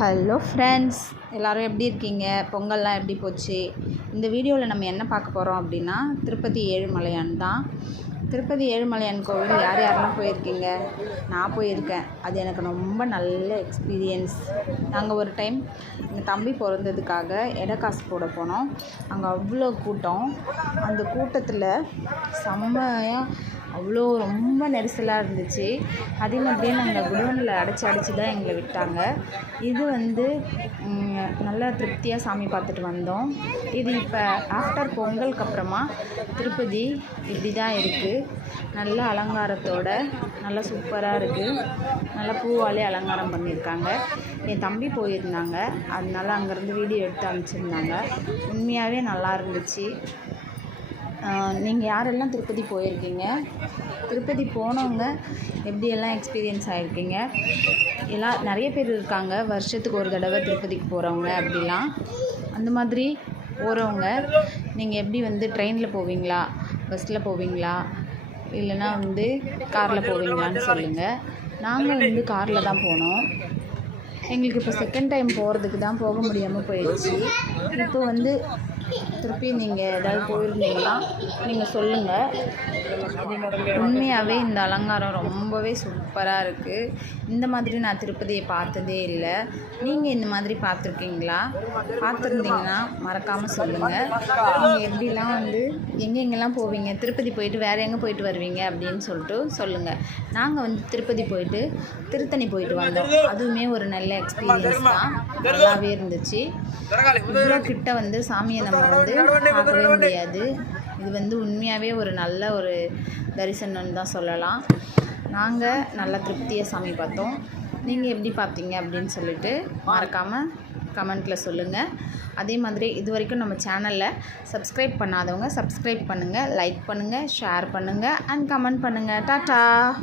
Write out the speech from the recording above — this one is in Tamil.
ஹலோ ஃப்ரெண்ட்ஸ், எல்லோரும் எப்படி இருக்கீங்க? பொங்கல்லாம் எப்படி போச்சு? இந்த வீடியோவில் நம்ம என்ன பார்க்க போகிறோம் அப்படின்னா, திருப்பதி ஏழுமலையான் தான். திருப்பதி ஏழுமலையான் கோவில் யார் யாரெல்லாம் போயிருக்கீங்க? நான் போயிருக்கேன். அது எனக்கு ரொம்ப நல்ல எக்ஸ்பீரியன்ஸ். நாங்கள் ஒரு டைம் எங்கள் தம்பி பிறந்ததுக்காக எடை காசு போட போனோம். அங்கே அவ்வளோ கூட்டம். அந்த கூட்டத்தில் செம்மையாக அவ்வளோ ரொம்ப நெரிசலாக இருந்துச்சு. அதே மாதிரியே நாங்கள் குடோனில் அடைச்சி தான் எங்களை விட்டாங்க. இது நல்லா திருப்தியாக சாமி பார்த்துட்டு வந்தோம். இது இப்போ ஆஃப்டர் பொங்கலுக்கு அப்புறமா திருப்பதி இப்படி தான் இருக்குது. நல்ல அலங்காரத்தோட நல்லா சூப்பராக இருக்குது. நல்லா பூவாலே அலங்காரம் பண்ணியிருக்காங்க. என் தம்பி போயிருந்தாங்க, அதனால அங்கேருந்து வீடியோ எடுத்து அனுப்பிச்சிருந்தாங்க. உண்மையாகவே நல்லா இருந்துச்சு. நீங்கள் யாரெல்லாம் திருப்பதி போயிருக்கீங்க? திருப்பதி போனவங்க எப்படியெல்லாம் எக்ஸ்பீரியன்ஸ் ஆகிருக்கீங்க? நிறைய பேர் இருக்காங்க வருஷத்துக்கு ஒரு தடவை திருப்பதிக்கு போகிறவங்க. அப்படிலாம் அந்த மாதிரி போகிறவங்க நீங்கள் எப்படி ட்ரெயினில் போவீங்களா, பஸ்ஸில் போவீங்களா, இல்லைன்னா காரில் போவீங்களான்னு சொல்லுங்கள். நாங்கள் காரில் தான் போனோம். எங்களுக்கு இப்போ செகண்ட் டைம் போகிறதுக்கு தான் போக முடியாமல் போயிடுச்சு. இப்போ திருப்பி நீங்கள் ஏதாவது போயிருந்தீங்கன்னா நீங்கள் சொல்லுங்கள். உண்மையாகவே இந்த அலங்காரம் ரொம்பவே சூப்பராக இருக்குது. இந்த மாதிரி நான் திருப்பதியை பார்த்ததே இல்லை. நீங்கள் இந்த மாதிரி பார்த்துருக்கீங்களா? பார்த்துருந்தீங்கன்னா மறக்காமல் சொல்லுங்கள். நீங்கள் எப்படிலாம் எங்கெங்கெல்லாம் போவீங்க, திருப்பதி போயிட்டு வேறு எங்கே போயிட்டு வருவீங்க அப்படின்னு சொல்லுங்கள். நாங்கள் திருப்பதி போயிட்டு திருத்தணி போயிட்டு வந்தோம். அதுவுமே ஒரு நல்ல எக்ஸ்பீரியன்ஸ் தான். நல்லாவே இருந்துச்சு. இவ்வளோ கிட்ட சாமியை நம்ம பார்க்கவே முடியாது. இது உண்மையாகவே ஒரு நல்ல ஒரு தரிசனம்னு தான் சொல்லலாம். நாங்கள் நல்லா திருப்தியாக சாமி பார்த்தோம். நீங்கள் எப்படி பார்த்தீங்க அப்படின்னு சொல்லிட்டு மறக்காமல் கமெண்ட்டில் சொல்லுங்கள். அதே மாதிரி இது வரைக்கும் நம்ம சேனலில் சப்ஸ்கிரைப் பண்ணாதவங்க சப்ஸ்கிரைப் பண்ணுங்கள், லைக் பண்ணுங்கள், ஷேர் பண்ணுங்கள் அண்ட் கமெண்ட் பண்ணுங்கள். டாட்டா.